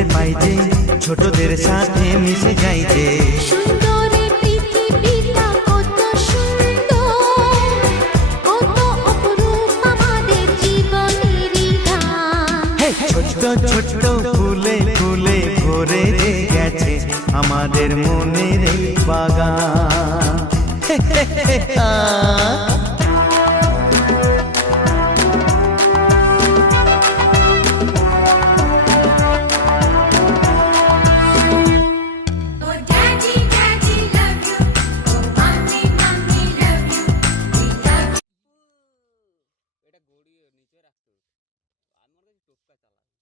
দেখলে পাই যে ছোটদের সাথে মিশে যাই যে। সুন্দরী পৃথিবীটা কত সুন্দর, কত অপরূপ আমাদের জীবনেরই গান। ছোট্ট ছোট্ট ফুলে ফুলে ভরে যে গেছে আমাদের মনের এই বাগান। এটা গড়িয়ে নিচে রাখতে হতো, আমার কাছে টোপকা চালা।